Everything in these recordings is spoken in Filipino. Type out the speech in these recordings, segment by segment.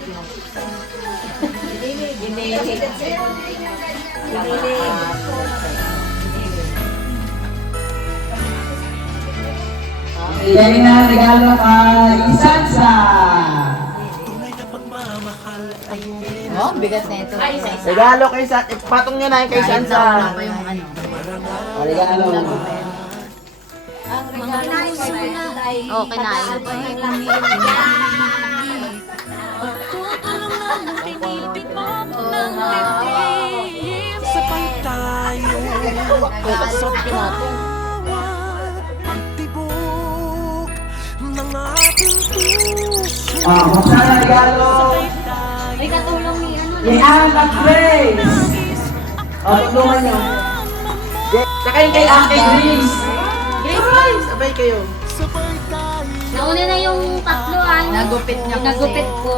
suot mo. Bigay na regalo kay Sansa. Oh, bigat na ito. Ay, isa-isa. Regalo kay Sansa. Patong nyo na yung kay Kahit Sansa. na pa yung ano. O, regalo. Oh, kinain. Sabay tayo tibok ng ating puso. Buksan na regalo. Ay, katulong ni ano. Ni Ann at Grace. Tulungan nyo. Saka yung kay Ate Grace. Grace, Sabay kayo. Sabay tayo, nauna na yung tatlo ay. Nagupit niya kasi. Nagupit ko.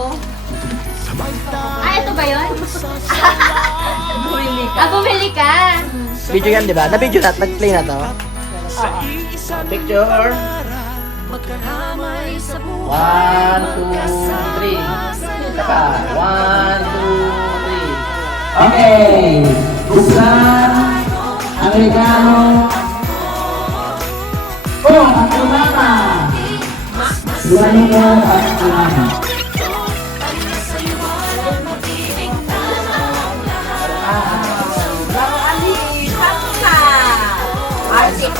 sabay tayo. Ah, ito ba yun? Bumili ka. Ah, bumili ka. Video yan, di ba? Na-video na. Nag-play na to. Sa iisa Picture. magkaramay sa buhay. 1, 2, 3. Saka. 1, 2, 3. Okay. Buksan ang regalo. Oh, ang kumama. Iwanin mo ang kumama.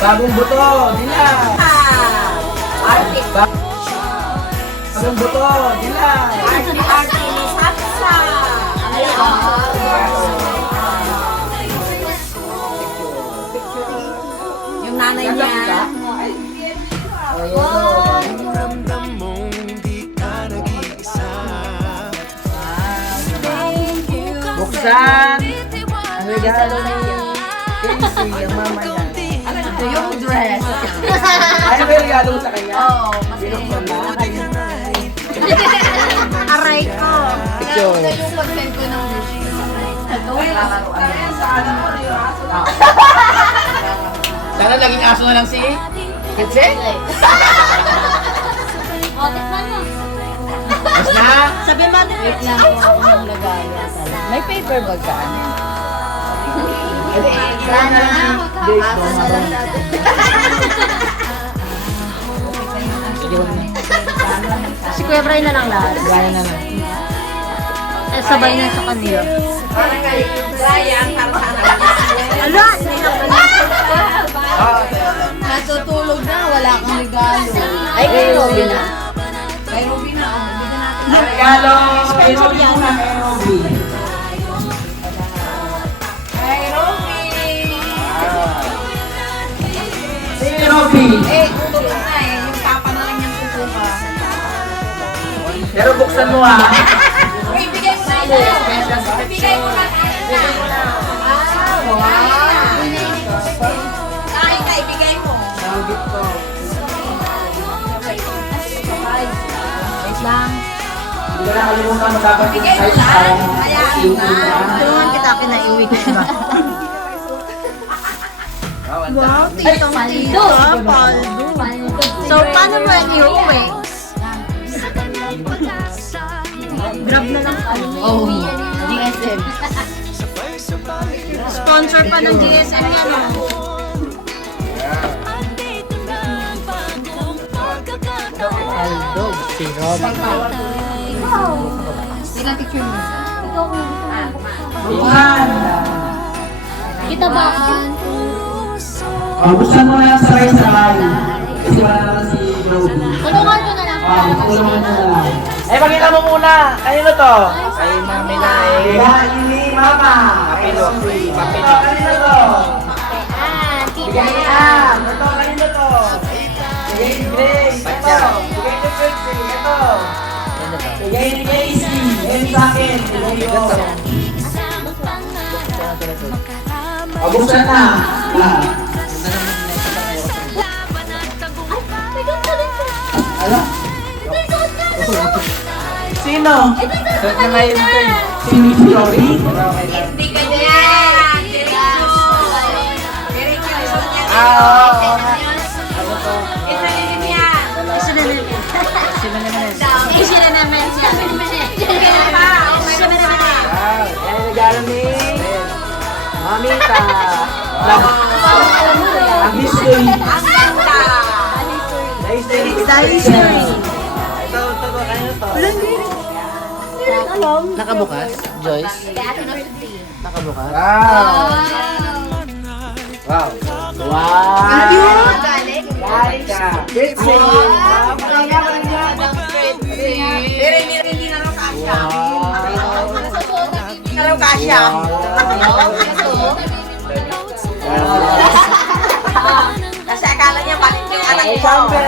Bagong buto. Dila. Bagong buto. Dila. Yung nanay niya. Ramdam mong hindi ka nag-iisa. Buksan. Ang regalo ni Casey, ang mama niya. Ito yung dress. Ano ba yung regalo mo sa kanya? Oo, kasi aray ko. Picture. Ito yung content ko ng Sana laging aso na lang si Kitse? O, tikman mo. Mas na? Sabi mo, wait lang po ako ng lagayan. May paper bag ka? Sana. Asa na lang natin. Si Kuya Brian na lang lahat. Gaya na lang. Eh, sabay na sa kanila. Ala! Natutulog na, wala kang regalo. Ay, kay Robin na. Kay Robin na, bigyan natin. Ang regalo kay Robby muna, kay Robby. Kay Robby. Tutulog na eh. Yung papa na lang yung kukuha. Pero buksan mo ha. Ibigay mo na ito. Ibigay mo na. Wow. Ay, ibigay mo. Nagit ko. Wait lang. Hindi ka nakalimutan mo dapat yung Bigay mo size lang. ang Hayaan mo na. Tulungan kita, kinaiuwi ko ba? Wow, tito. Paldo. Paldo. So, paano mo yan iuwi? Grab na lang. Oh, DSM. Sponsor pa ng DSM yan. Aldo. Si Rob. Tingnan picture mo. Ikaw mo. Buksan. Kita ba? Buksan mo na sa size kasi wala naman si Robby. Tulungan nyo na lang. Tulungan mo na lang. Eh, pakita mo muna. Kanino to? Kay Mami Lai. Bigay ni Mama. Kapilo. Kapilo. Ito, kanino to? Tita. Bigay ni Ann. Ito, kanino to? Bigay ni Grace. Ito. Bigay ni Tracy. Ito. Bigay ni Casey. Yan sa akin. Bigay ko. Buksan na. Ala? Sino? Suot na ngayon ito eh. Si Robby? Hindi ka yan. Oo. Ano to? Isa na naman. Isa na naman siya. Malta. Ang history. Ang ganda. History. Ito, kanino to? Nakabukas, Joyce? Kaya Ate Nostri. Nakabukas? Wow. Wow. Wow. Galing. Galing ka. Great singing. Wow. Pero hindi na raw kasya. Hindi na raw kasya. Kasi akala niya palit yung anak Ay, niya. sample.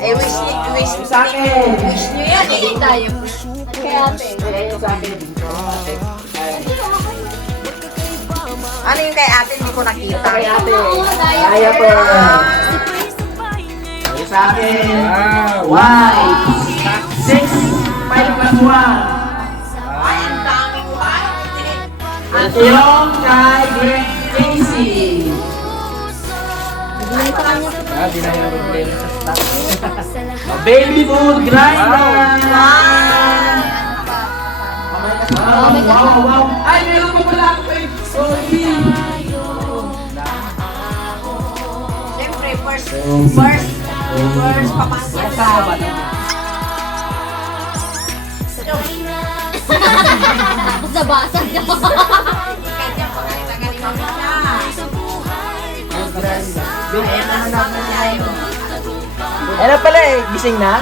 Eh, wish Sa akin. nyo yan eh. Tayo. Kaya ate. Ito sa akin. Ano yung kay ate? Hindi ko nakita. Kay ate. Kaya po. Ito sa akin. White. 6, 5 plus 1. Ay, ang daming white. Yung kay Greg Casey. Baby food grinder. Wow. Ay, meron pa pala ako kay Sophie. Siyempre, first pamangkin sa Tapos nabasag na. kanya pakita ka ni Mama niya. Ayan na naman niya yun. Ano pala eh, gising na?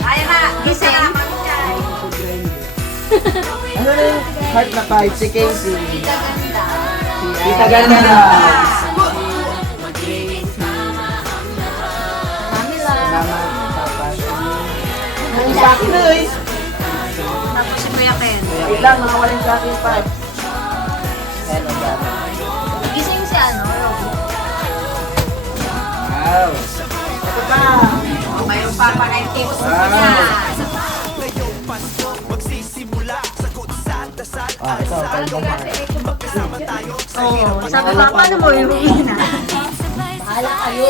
Ayan na, gising na naman siya. Ano na yung heart na 5? Si Casey. Kita ganda. Kita ganda na. Sa akin na eh. Tapos si Kuya Ken. Wait lang, nakawalan sa akin 5. Gising si ano, Robby. Wow. Ito pa. Oh, mayroon pa pa kay Kim sa niya. Ito, kalbong heart. Sabi pa, paano mo yung ina? Bahala kayo.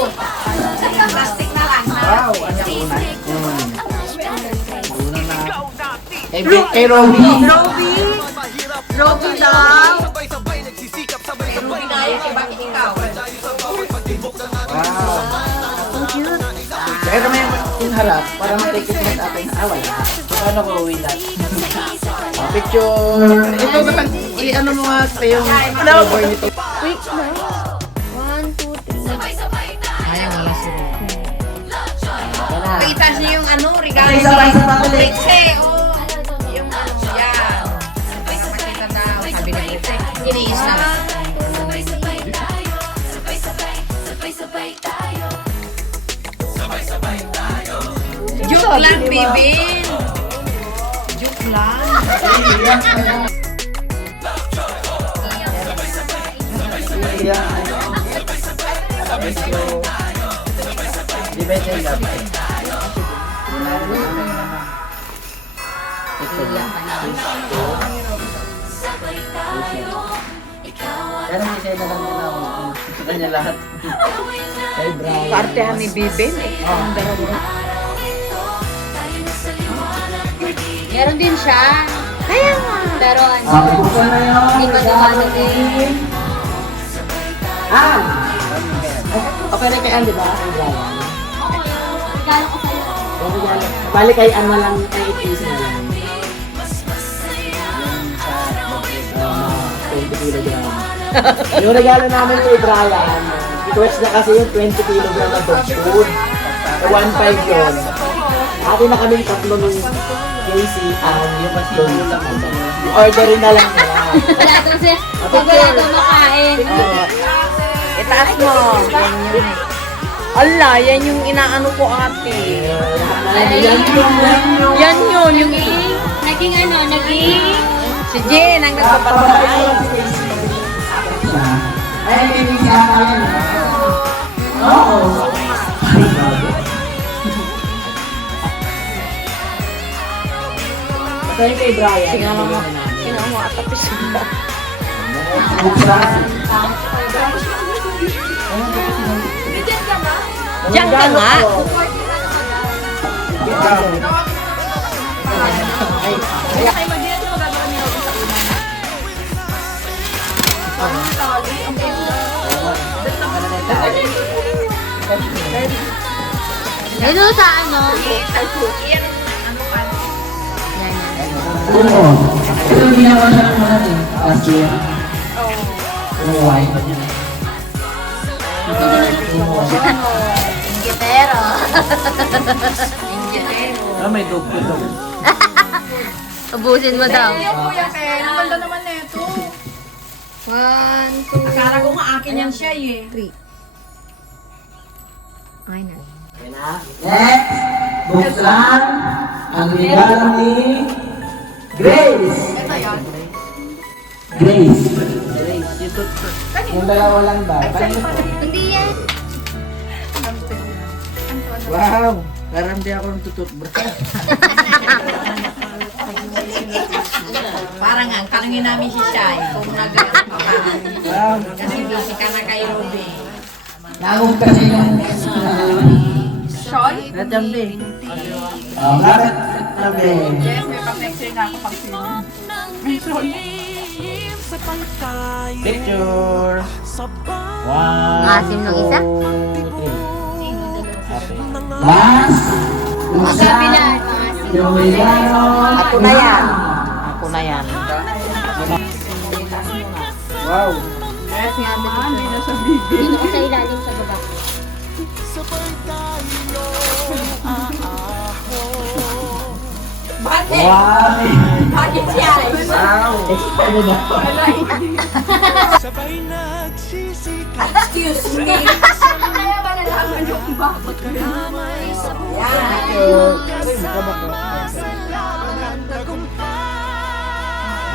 Plastic na lang. Wow, ano una? Una na. Kay Robby. Robby daw. Robby na yung ibang ikaw. Wow. Kaya kami yung harap para matikit mo sa atin. Wala. Paano ko uwi lahat? Picture. Ito naman, ano mo nga sa yung cover nito. Wait na. 1, 2, 3. Ayaw wala sila. Kita niyo yung ano, regalo Ay, sabay sa patuloy. Leche, oh. Yung ano, yan. Para makita daw. Sabi ni Leche. Iniis na. Joke lang, baby. Joke lang. Di ba ito yung gabi? Pero hindi sa'yo na lang nila ako. Sa kanya lahat. Kay Brian. Partehan ni Bibin eh. Meron din siya. Kaya nga. Pero ano, Okay, buksan na yun. hindi pa dumating din. Okay na kay Ann, di ba? Kay Brian. Regalo ko sa'yo. Bali kay Ann na lang, kay Itis na lang. 20 kilogram. Yung regalo namin kay Brian, request na kasi yung 20 kilogram na dog food. 1.5 yun. Ate na kaming tatlo nung Casey ang yung lang. Orderin na lang nila. Wala ito kasi, pag wala ito makain. Itaas mo. Ala, yan yung inaano ko ate. Yan yun, yung Naging ano, naging... si Jen ang nagpapatay. Ay, hindi siya kaya na. Oo. Ay, bago. Ito yung kay Brian. Sinama mo at tapos sila. Buksan. Diyan ka nga. Ay, Ito sa ano? Oo. Ito yung ginawa siya ng mga last year. Yung wine. Gitero. May dugtog. Ubusin mo daw. Kuya Ken, ang ganda naman na ito. 1, 2, Akala ko nga akin yan siya eh. 3. Okay na. Okay na. Next, buksan ang regalo ni Grace. Ito yan. Grace. Yung dalawa lang ba? Hindi yan. Wow! Parang di ako natututbrush. Parang nga, tanungin namin si Shai kung nag-aaral pa ba. Wow! Kasi busy ka na kay Ruby. Nagong kasi yung... Sean? Natambi. Bakit sabi? Yes, may pag-next rin ako pag sino. Picture. One, Maasim nung isa? 2, 3. Last, buksan yung regalo. Ako na yan. Ako na yan. Wow! Yes, nga naman, hindi na sa bibig. Dito ko sa ilalim sa baba. Bakit? Wow! Bakit siya? Wow! Ano na? Sabay nagsisikap. Excuse me. Kaya ba nalaman yung iba?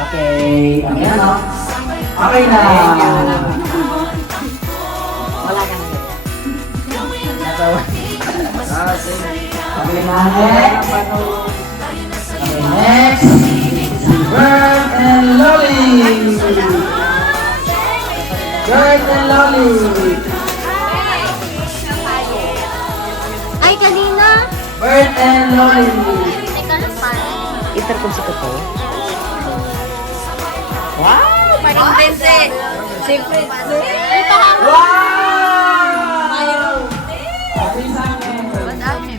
Okay. Okay na. Okay na. Wala ka na. Okay na. Next. Okay, next. Si Bert and Lolly. Bert and Lolly. Ay, kanina! Bert and Lolly. Teka lang parang. Itar ko si Kato. Wow! Panintense! Secret! Ito ka! Wow! Sabi sa akin. Madami.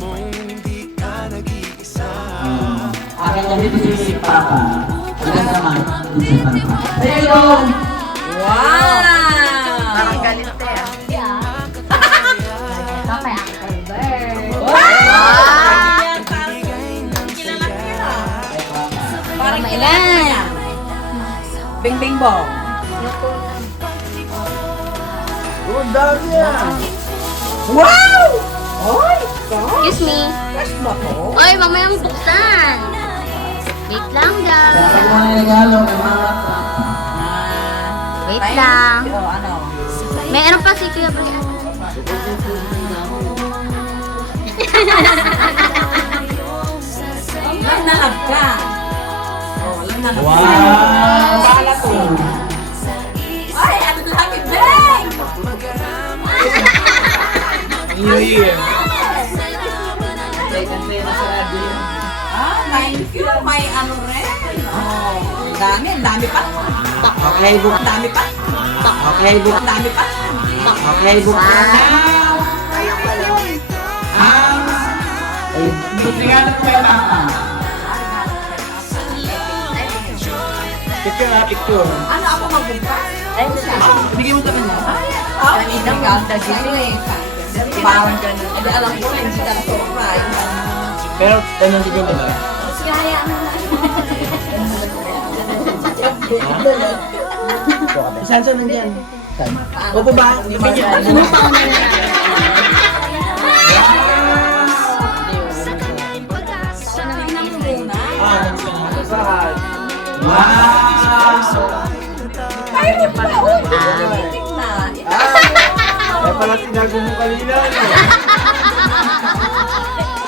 Akin kami si Papa. Akin naman. Si Papa. There you go. Wow! Parang galit eh. Ito kay Uncle Bert. Parang Ilan? Bing bing bong. Oh, dami yan! Wow! Oy! Excuse me. Fresh ba to? Oy, mamaya mo buksan. Wait lang daw. Kaya mo ang regalo kay Mama. Wait lang. Oh, ano? Meron pa si Kuya Bert. Nalab ka. Oh, alam na. Wow! Bala to. Ay, ano laki, Beng! New Year. Ah, thank you. May ano rin. Oh, dami, dami pa. Okay, book. Dami pa. Okay, book. Dami pa. Okay, book. Wow! Ay, buti nga na po yung Papa. Picture na, picture. Ano ako magbukas? Ay, siya. Bigyan mo sa kanya. Kanina ganda dito eh. Parang ganun. Hindi alam ko na hindi ka surprise. Pero, tanong si Jun ba? Saan sa nandiyan? Opo ba? Hindi ba yan? Saan? Wow! Mayroon pa. Oh, tumitik na. Ay pala tinago mo kanina.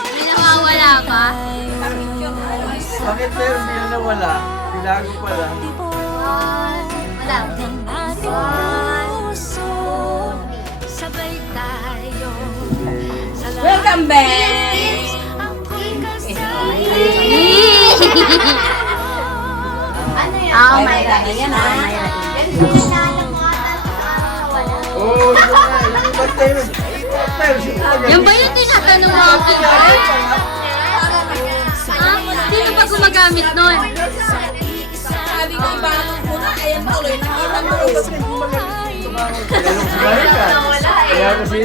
Hindi nawawala pa. Bakit meron din na wala? Tinago pala. Wala. Welcome back! Oh my Ay, God. yan ah. Yan ba yung tinatanong mo ang sino ba gumagamit nun? Sabi ko, ibangon mo na. Ayan tuloy, nakita mo. Kaya kasi...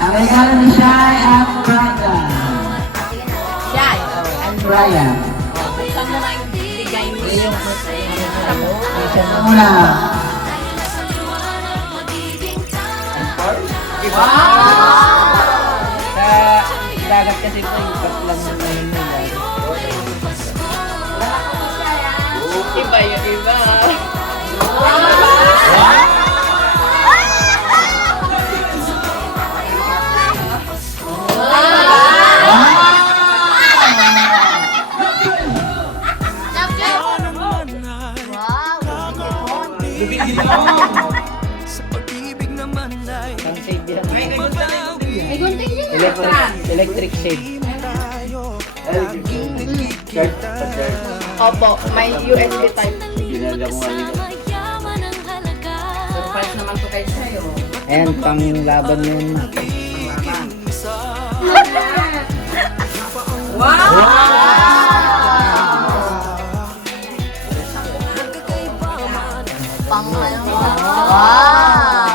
Ang regalo ni Shai at Brian. Shy. Brian. Buksan mo na yung bigay mo. Isa na muna. Sa dagat kasi po yung lang na yun nila. Iba yung iba. Sa pag-ibig naman ay Ang shade yan. May gunting din. Electric shade. Charge pa charge. Opo, may USB type. Ginala ko nga nila. Surprise naman to kay Shy. Ayan, pang laban mo yun. Pang ano? Wow!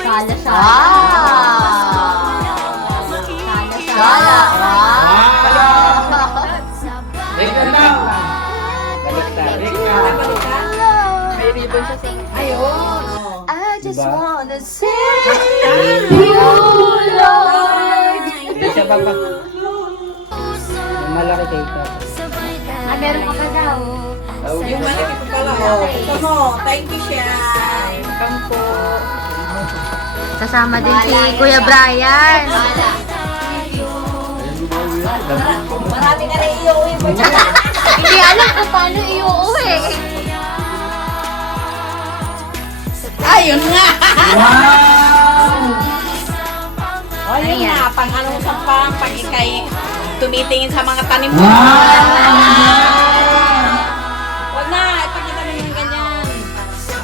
Kala siya. Kala. Baliktad. May ribbon siya sa... Ayun. I just Diba? wanna say you, Lord. Hindi siya papag... Malaki kayo. Meron ka pa daw. Yung malaki po pala. Ito mo. Thank you, Shy. Kampo. Kasama din si Kuya Brian. Marami ka na iuwi mo dyan. Hindi alam kung paano iuuwi. Ayun nga. Wow! Ayun nga. Pang anong sampang. Pag ikay tumitingin sa mga tanim mo. Huwag na. Ipakita mo yung ganyan.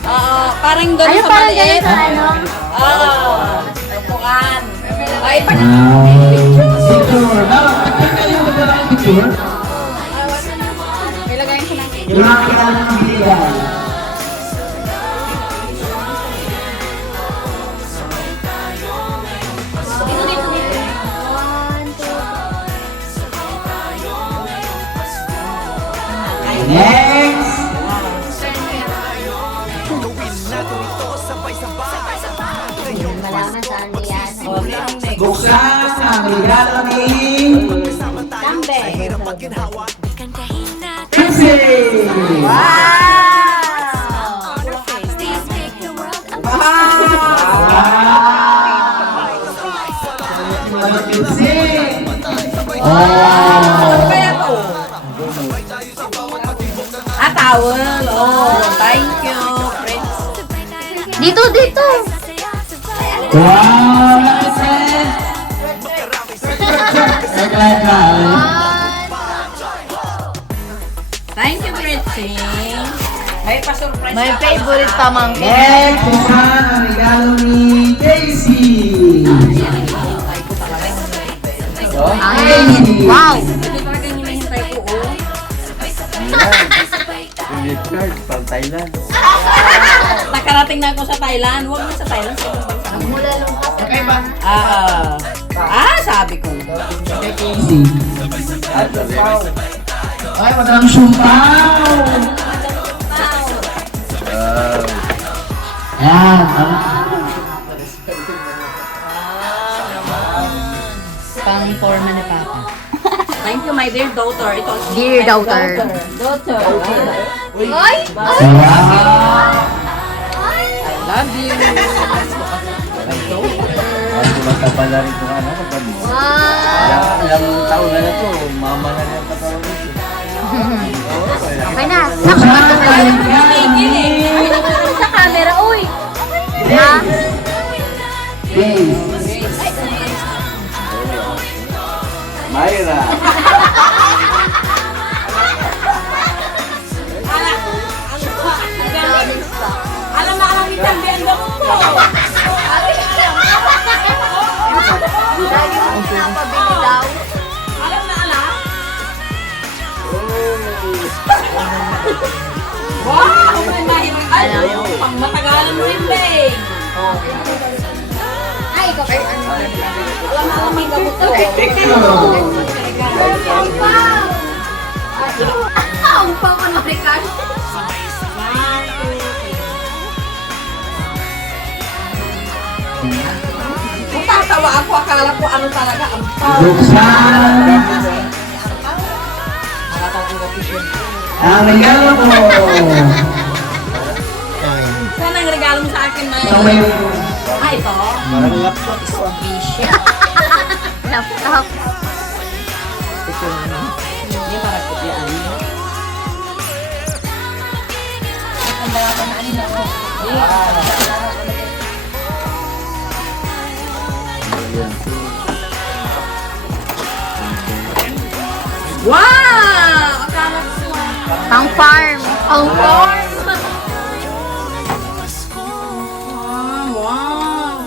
Oo. Parang doon Ayun, sa parang maliit. ganito, ano? Oo. Tupuan. Ay, ipakita mo. Picture. Bakit kayo magdala ng picture? Ilagay ko na. Yung mga kilala ng bigay. Next! Malaman saan yan. Buksan ang regalo ni Pixie! Kaya to. Towel. Oh, thank you, Prince. Dito, dito. Wow! Naglalay. Thank you, Prince. May pa-surprise. My favorite pamangkin. Next, buksan ang regalo ni Daisy! Ang wow. Hindi pa ganyan hinihintay ko, oh. Gift card, pang Thailand. Nakarating na ako sa Thailand. Huwag na sa Thailand. Sa ibang bansa. Mula lumpas. Okay ba? Sabi ko. Daisy. Ay, madalang sumpaw! Yan. Pang forma na papa. Thank you, my dear daughter. Ito. Dear daughter. Daughter. Ay! Wow! Love you. Kumanta pala rin kung ano, kapag mo. Wow! Ilang taon na to, mama na rin ang katawan nito. Okay na. Buksan ang regalo ni Ay, naman sa camera. Uy! Ha? Daisy. Myra! regalo mo rin, babe. Ay, ikaw pa. Alam na may gamot ko. Ang pang ano, Ricardo? Kung tatawa ako, akala ko ano talaga. Ang pao. Buksan ang regalo mo. Saan ang regalo mo sa akin, May? Isang may Ito. Parang laptop ito. Laptop. Hindi para kutyaan. Ang dalawa na alin ako. Wow! Akala ko. Pang farm. Pang farm. Wow!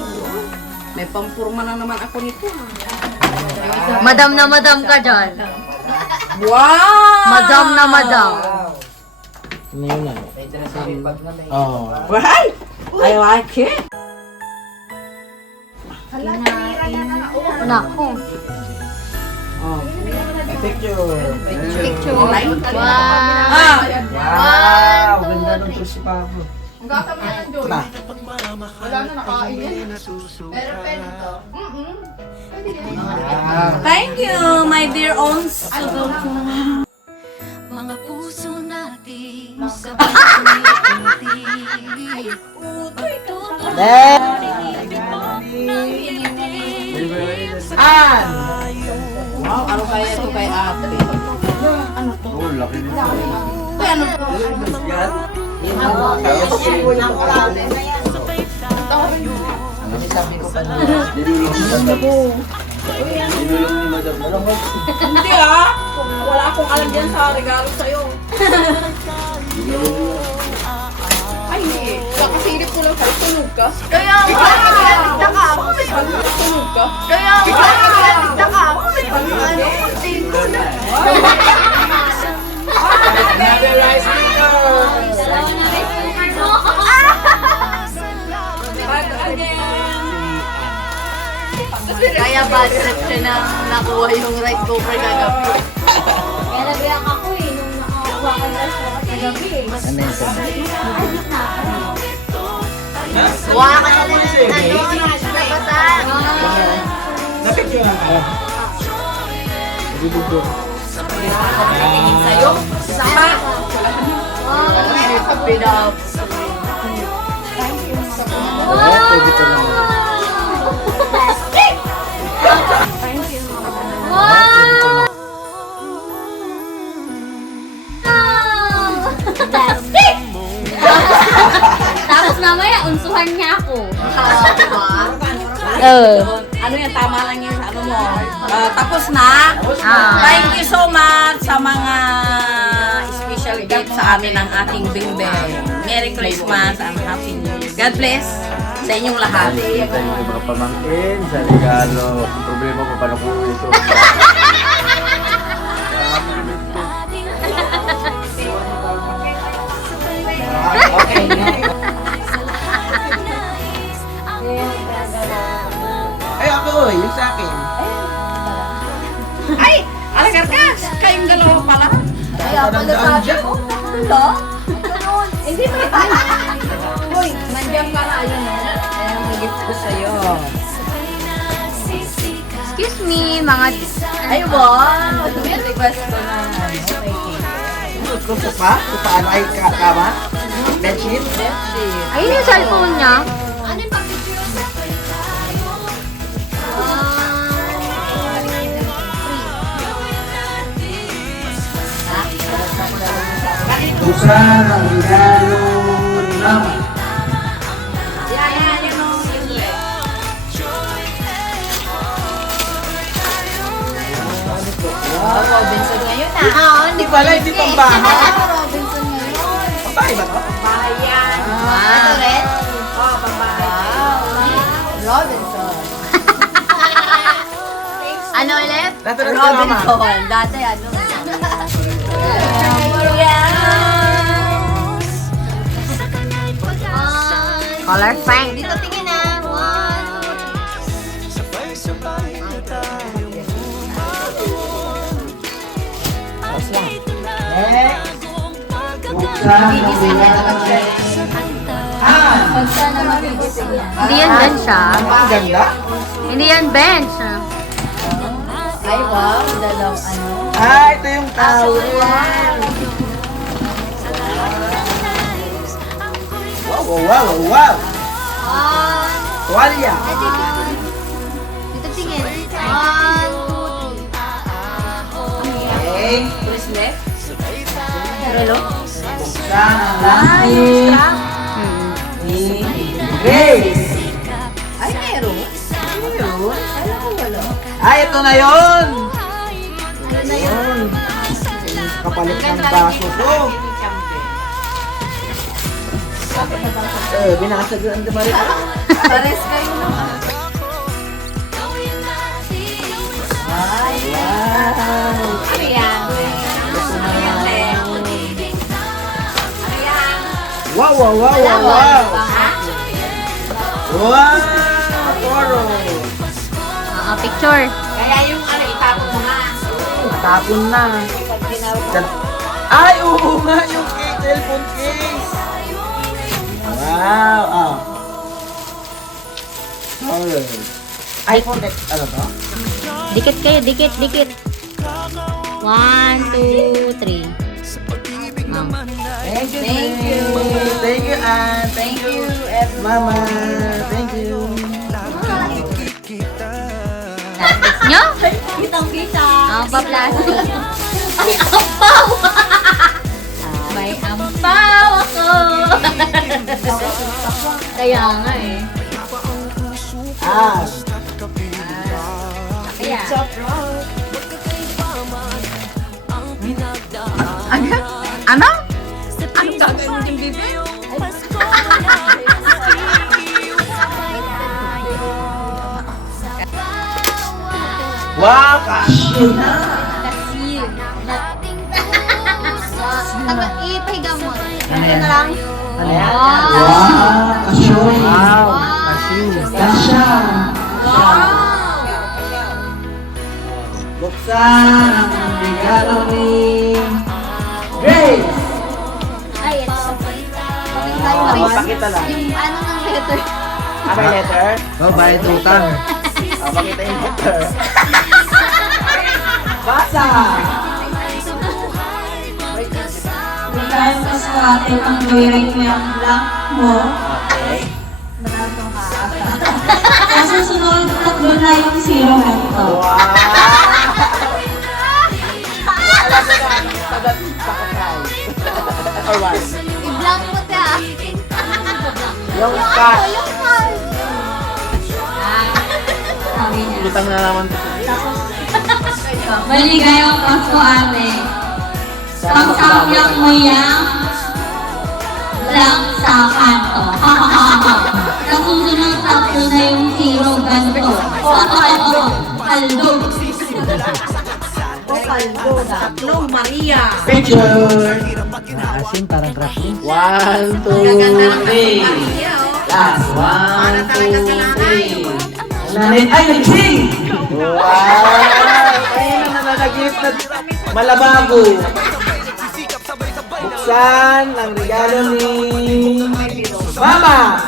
May pampurma na naman ako nito. Madam na madam ka dyan. Wow! Madam na madam. Ano yun na? Oo. Wow! I like it. Nako. Oh. Picture. Picture. Wow! Wow. Wow, ganda ng tulsi pa ako. Na. Thank you, my dear ons. Mga puso natin sa pagkakunti. An! Wow, ano kaya ito kay ate? Ano to? Oh, laki nito. Ay, ano to? Sabi ko pa niya. Hindi ah. Wala akong alam dyan sa regalo sa'yo. Ay, hindi. Kakasilip ko lang sa'yo. Tunog ka. Kaya nga, naglalagda ka. Tunog ka. Kaya nga, naglalagda ka. Ano, dito na. Another rice cooker! Back again. Kaya bad trip siya na nakuha yung rice cooker kagabi. Kaya nabiyak ako eh, nung nakakuha ka na sa kagabi eh. Ano yun sa Kuha ka na lang ng ano, nabasag. Napicture ako. Nagdudugtog. Sa'yo. Sama. Pinap. Pwede ko lang. Wow! Plastic! Tapos mamaya, unsuhan niya ako. Diba? Ano yan, tama lang yun, ano mo. Tapos na. Ah. Thank you so much sa mga special gift sa amin ng ating Bingbing. Merry Christmas and Happy New Year. God bless sa inyong lahat. Tayo may mga pamangkin sa regalo. Ang problema ko paano ko ito. Ay, ako! Yung sa akin. Ay! Alagarkas! Kayong dalawa pala. Kaya pala sabi ko, wala. Hindi pa rin. Uy, nandiyan ka na. Ayun o. Ayan ang gift ko sa'yo. Excuse me, mga... Ay, wow! Ito yung request ko na. Kung sa pa? Kung paano ay kama? Bedsheet? Bedsheet. Ayun yung cellphone niya. Buksan ang regalo namin. Yan o. Oh, Robinson ngayon na. Oo, Hindi pala, hindi pang bahay. Robinson ngayon. Bahay ba to? Bahay yan. Ito rin? Oh, pambahay. Robinson. Ano ulit? Dati na si mama. Robinson. Dati ano? Yes! Ay, Color Frank. Dito tingin na. 1, 2, 3. Next. Buksan ang regalo ni Han. Hindi yan bench ah. Ang ganda. Hindi yan bench ah. Ay, wow. Dalawang ano. Ah, ito yung towel. Wow, wow, wow, wow. Tuwalya. Dito tingin. 1, 2, 3. Okay. Bracelet. Relo? Buksan ang last ni Grace. Ay, meron. Ay, ito na yun. Ayun. Kapalit ng baso ko. Binasag ang damari ka. Pares kayo naman. Ay, wow. Ano yan? Wow, wow, wow, wow, wow. Wow, Toro. Picture. Kaya yung ano, itapon mo nga. Tapon na. Ay, oo nga, yung cellphone case. Wow, Alright. iPhone X, ano to? Dikit kayo, dikit, dikit. 1, 2, 3. Thank you, Thank you. Thank you, Ann. Thank you, everyone. Mama. Thank you. Nyo? Kitang-kita. Ang pa-plastic. Ay, ampaw! May ampaw ako! Kaya nga eh. Ah. Kaya. Ano? Anong gagawin mo yung bibi? Wow, cashew na. Kasi. Ipahiga mo. Ano yan? na lang. Ano yan? Wow. Wow, cashew. Wow, cashew. Kasha. Buksan ang regalo ni Grace. Ay, ito. Wow, pakita lang. Yung ano ng letter. May letter? Oh, bayad utang. Pakita yung letter. Basa! Dahil pa sa atin ang requiem lang mo. Okay. Sa susunod, tatlo na yung zero heto. Wow! Alam mo na, sabat pakatay. Or what? I-blank mo ta. Yung cash. Yung card. Sabi niya. Lutang na naman ito. Maligayang Pasko, ate. Pagsapyak mo yan lang sa kanto. Sa susunod, tatlo na yung zero ganto. Kaldo. Tatlong Maria. Picture! Asim, parang crafting. 1, 2, 3. Last. 1, 2, 3. Nanay, ay, nag-sing! Wow! Ayun na nananagip na malabago. Buksan ang regalo ni Mama!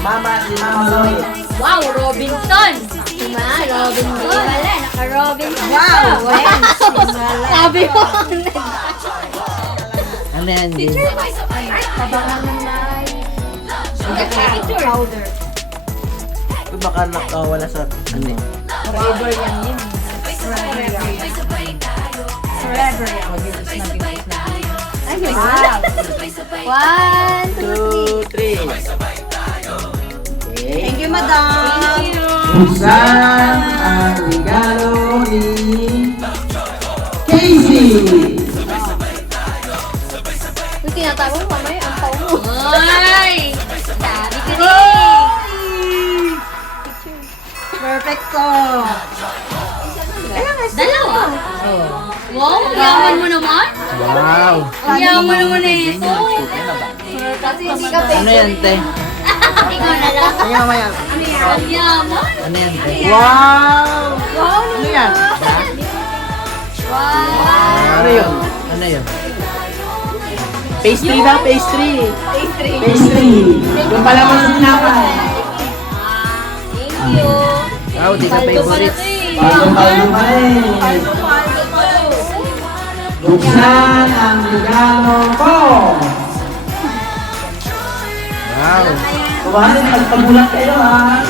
Mama ni Mama Lloyd. Wow, Robinson! Diba? Robinson. Wala, naka-Robinson. Wow! Sabi mo. Ano yan, Jim? Tabangan ng light. Powder. Ito baka nakawala sa ano eh. Forever yan yun. Forever yan. Ay, wow. 1, 2, 2, 3. Okay. Thank you, madam. Thank you. Buksan ang regalo ni Casey. Uy, tinatawa mo, mamaya ang tao mo. Ay! Sabi ka rin. Perfecto. Dalawa. Wow, ang yaman mo naman. Wow! Ang yaman naman na ito. Kasi Hindi ka Ano yan, te? Ikaw na lang. Sige mamaya. Ang yaman. Ano yan, te? Wow! Wow, Ano yan? Wow. Ano yun? Ano yun? Pastry na, pastry. Pastry. Pastry. Yung pala mo sa tinapay. Thank you. Wow, di ka favorite. Bago-bago pa rin. Buksan ang regalo ko. Wow. Kumahanin, magpagulat kayo ha.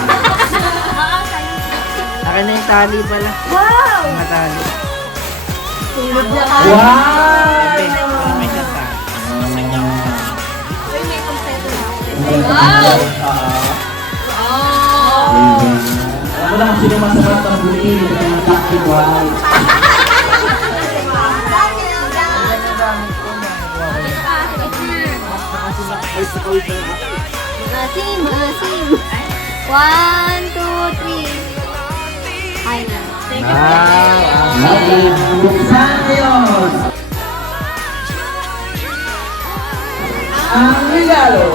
Akin na yung tali pala. Wow. Mga tali. Wow! Siyempre, may isang tali. Wow. Alam mo lang kung sino masarap ang buliin. Ito yung Dr. White. Masim, masim. 1, 2, 3. Ay na. Okay, buksan ngayon. Ang regalo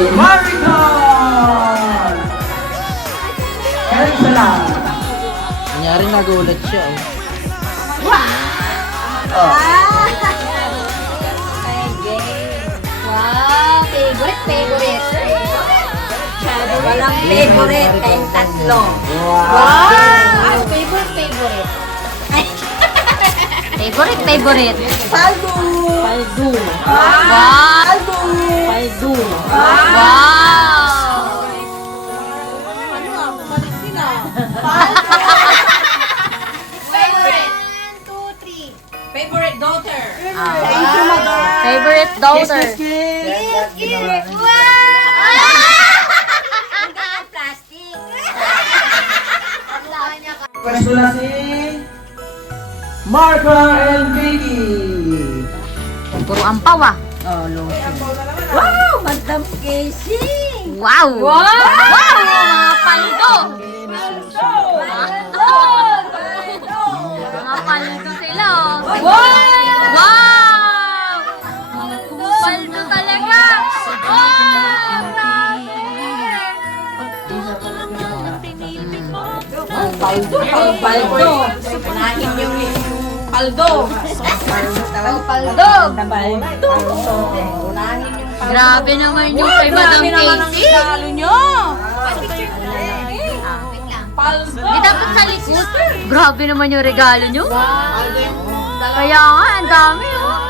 ni Maricon! Eric Salam. Kunyari nagulat siya. Wow, favorite. Walang favorite, kayong tatlo. Wow! Favorite. Favorite. Paldo! Wow! Paldo! Wow! Favorite. 1, 2, 3. Favorite daughter. Thank you, mother. Favorite daughter. Plastic. Pwesto na si Marco and Vicky. Puro ampaw ah. Wow! Madam Casey! Wow! Wow! Mga paldo! Mga paldo sila oh. Wow! Paldo talaga! Wow! Paldo! Paldo! Unahin yung paldo! Paldo! Paldo! Unahin yung paldo. Grabe naman yung kay Madam Casey. regalo nyo! Paldo! Di dapat sa likod. Grabe naman yung regalo nyo. Kaya nga, ang dami oh.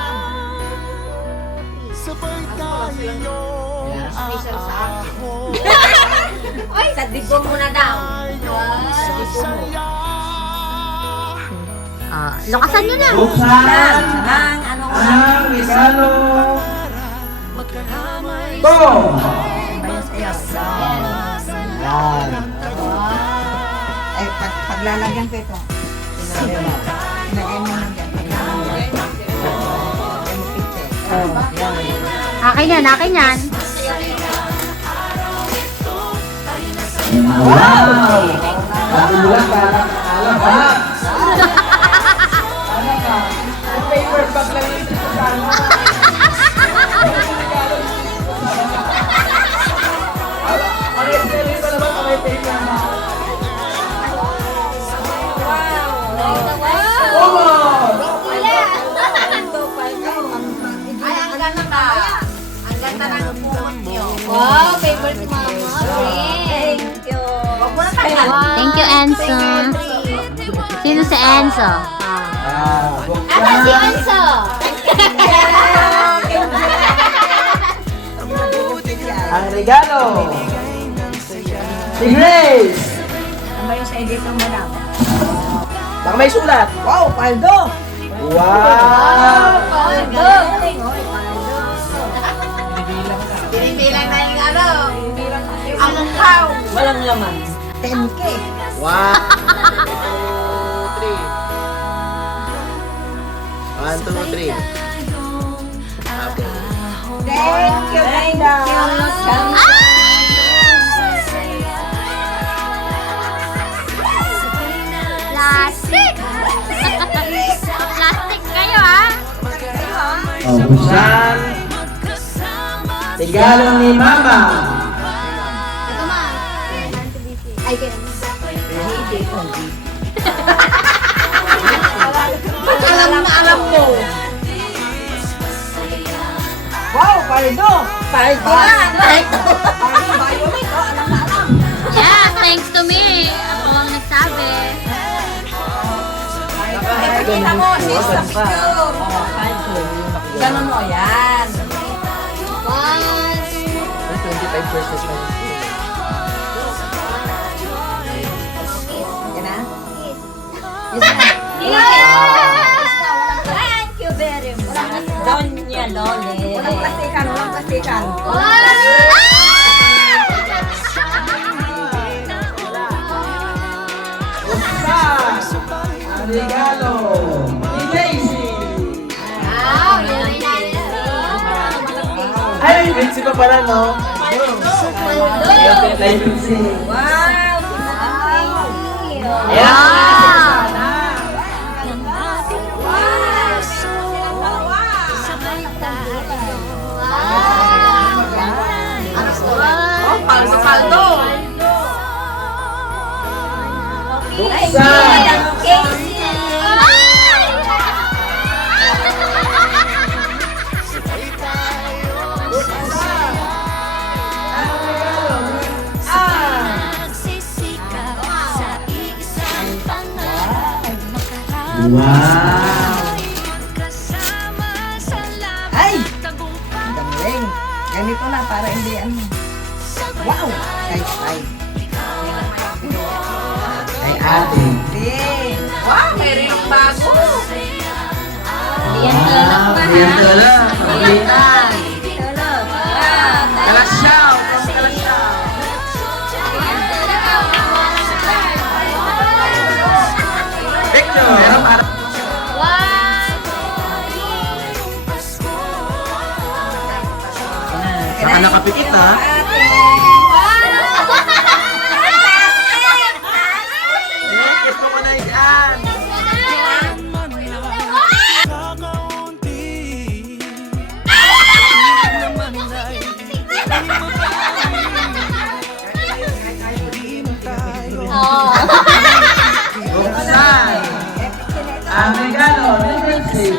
Special sa akin. Ay, sa digong mo na daw. Sa digong mo. Lakasan nyo na. Buksan Ang ano ko ang regalo ko. Yan. Ay, paglalagyan ko ito. Ilagay mo lang dyan. Akin yan, akin yan. Wow! Bago mo lang parang alam ha? Paper bag lang yung sasama. Ay, ang ganda ka. Ang ganda ng puot nyo. Wow, favorite mama. Thank you. Wag mo na tayo. Thank you, Enzo. Sino si Enzo? Ata si Enzo. Ang regalo si Grace. Ano ba yung sa edit ng madam? Baka may sulat. Wow, paldo! Wow! Binibilang na yung ano. Ang mukhaw. Walang laman. 10K. Wow! 1, 2, 3. Okay. Thank you, Brenda. Plastic! Plastic kayo ha? Buksan Regalo ni Mama. Ito ma. Ay, kaya. Alam mo. Wow, paldo! Paldo na. Parang violet, oh, alam na alam. Yeah, thanks to me. Ako ang nagsabi. Kita mo, sis, sa picture. Ganun mo, yan. One. 25 pesos na yun. Yan na? Thank you very much. Donya Lole. Walang plastikan, walang plastikan. Ang regalo ni Daisy. Wow, yun na Ay, Daisy pa pala, no? Daisy. Wow. Ayan. Oh, paldo. Buksan. Wow. Ay! Ang galing. Ganito na para hindi ano. Wow! Size 5. Ay, ate. Big! Wow, may rinong bago. Yan tulog na Yan tulog. Yan. Kalasyaw. Kalasyaw. Picture. Meron para. Saka nakapikit, ha? Gusto ko na yan. Buksan. Ang regalo ni Daisy.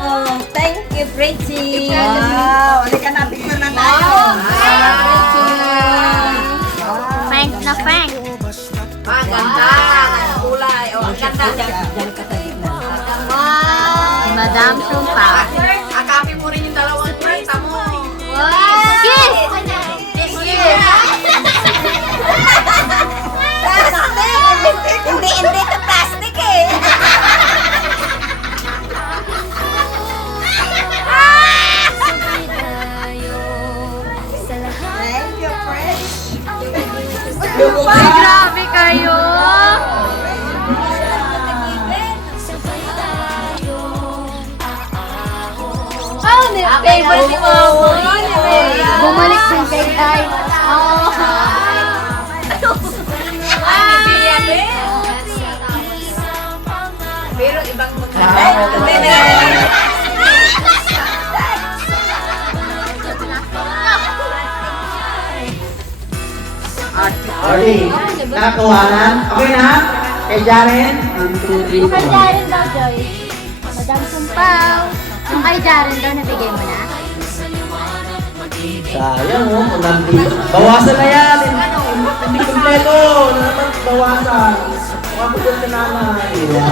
Oh, thank you, Fritzy. Wow! Halika na, picture na tayo. Frank na Frank. Ah, ganda. Ang kulay. Oh, ang ganda. Wow. Si Madam Sumpa. Akapin mo rin yung dalawang kwenta mo. Wow. Kiss! Kiss! Plastic! Hindi ka plastic eh. Thank you, Fresh. Ay, grabe kayo! Favorite ni Mama. Bumalik din kay Tay. Oh. Pero ibang Orly, nakakuha na? Okay na? Kay Jaren? 1, 2, 3, Kay Jaren daw, Joyce. Madam Sumpaw. Yung kay Jaren daw, nabigay mo na? Sayang, oh. Bawasan na yan. Hindi kompleto. Ano naman bawasan? Makakulit ka nanay. Wow.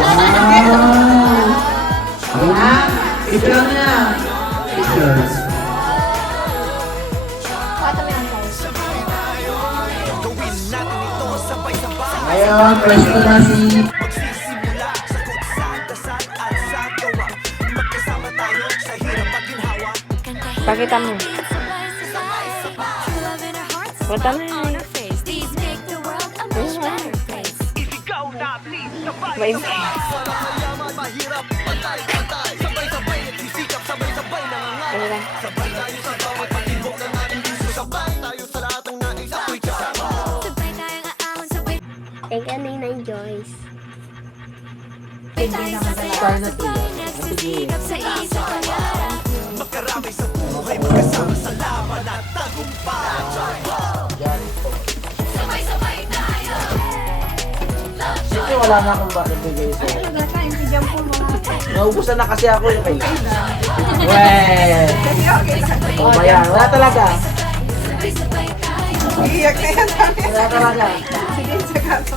Okay na? Picture na yan. Picture. Ngayon, presto na si... Pakita mo. Pakita mo. Wait. Ano lang? Thank you, Ninay Joyce. Sige. Siyempre wala na akong bakit bigay sa'yo. Naubusan na kasi ako yung kay. Weh! O ba yan? Wala talaga. Iiyak na yan. Wala talaga. Sige, saka to.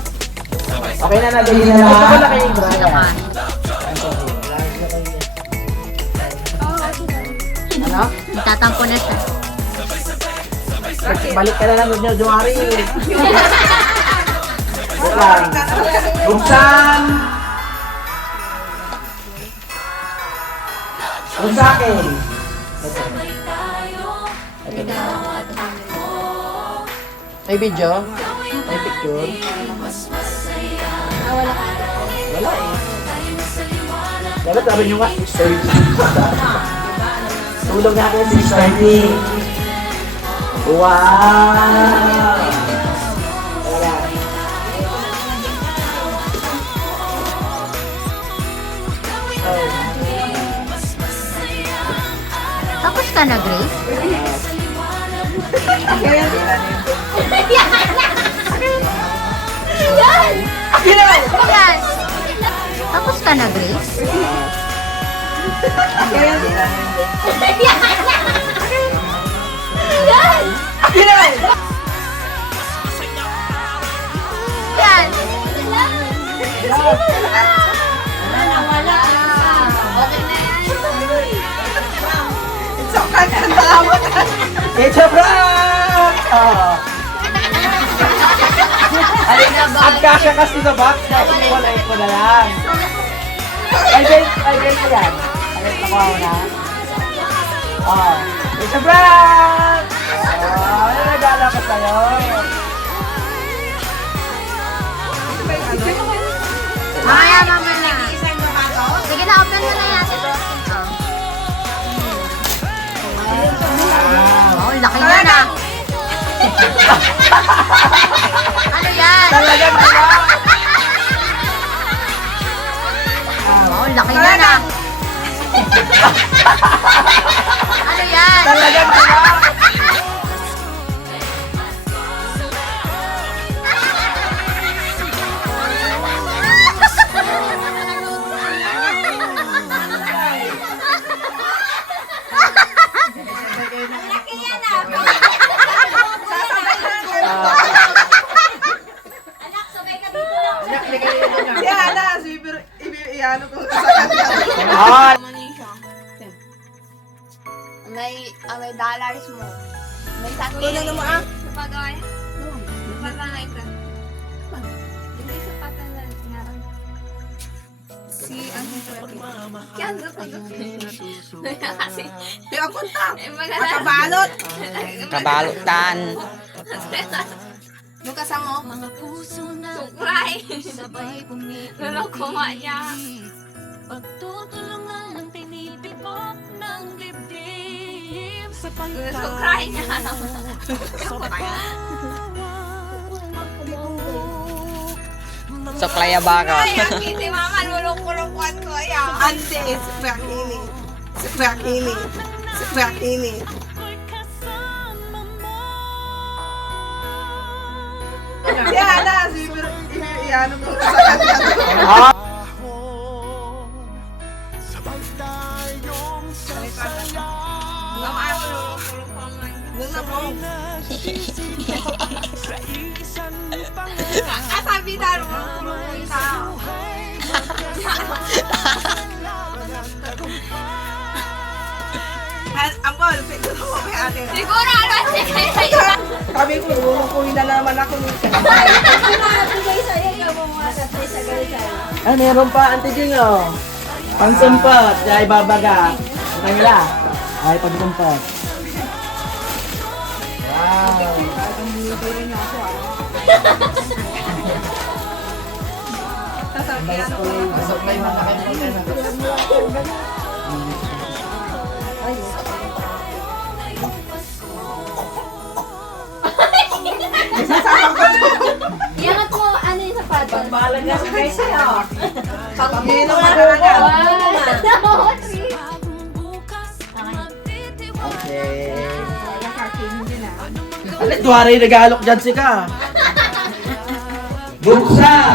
Okay na, nabili na lang. Ito pala kayo yung Brian. Ano? Tatampo na siya. Balik ka na lang with Jomari. Buksan! Kung sa akin. May video? May picture? Wala ka. Wala eh. Dapat sabi nyo nga, 6:30. Tulog natin 6:30. Wow! Wala. Tapos ka na, Grace? Kaya Yan! Yan! Tapos ka na, Grace? Kaya Yan! Yan! Nawala. Okay na yan. It's okay, kanta mo na. It's a prank! Oh. Ang kasya kasi sa box, kaya iniwalay ko na lang. Ay, guys ko yan. Ay, nakuha mo na. Oh. It's a prank! Oh, ano nagala ko sa'yo? Mamaya, mamaya. Sige na, open mo na yan. Oh, laki na na. Ano yan? Talagang diba? Oh, laki na na. Ano yan? Talagang diba? Yan na, super, iano ko sa kanya. Ah, May dollars mo. May sakit. Ano naman ah? Pagawin. Pagawin ka. Hindi sa patalan. Si ano kaya ano pa kasi Yung kunta. maganda. Kabalot. Kabalutan. Nung kasama mga puso na sukray. sabay bumibig. Lulokoma niya. Pagtutulungan ng tinitibok ng dibdib sa Sukray niya. Sa playa baka. Ay, ang kiti mama, lulok-lukuan ko. Ayaw. Ante, super init. Super init. Super init. Yan na, super, iano ko sa kanya. Mama, ako lulok-lukuan mo. Nung na po. Kasabi na, lulok-lukuan yung tao. Ambol, pwede mo kay ate. Siguro, ano, sige sa'yo. Sabi ko, lulukuhin na naman ako nito. Ay, meron pa, Auntie Jing, oh. Pansumpat, ay babaga. Ang kanila. Ay, pansumpat. Wow. Sasablay na Iangat mo, ano yung sapatos? Pagbalag sa guys sa'yo. Pag Pagbinom ako agad. One, two, three. Alit, duwari nagalok dyan si ka. Buksan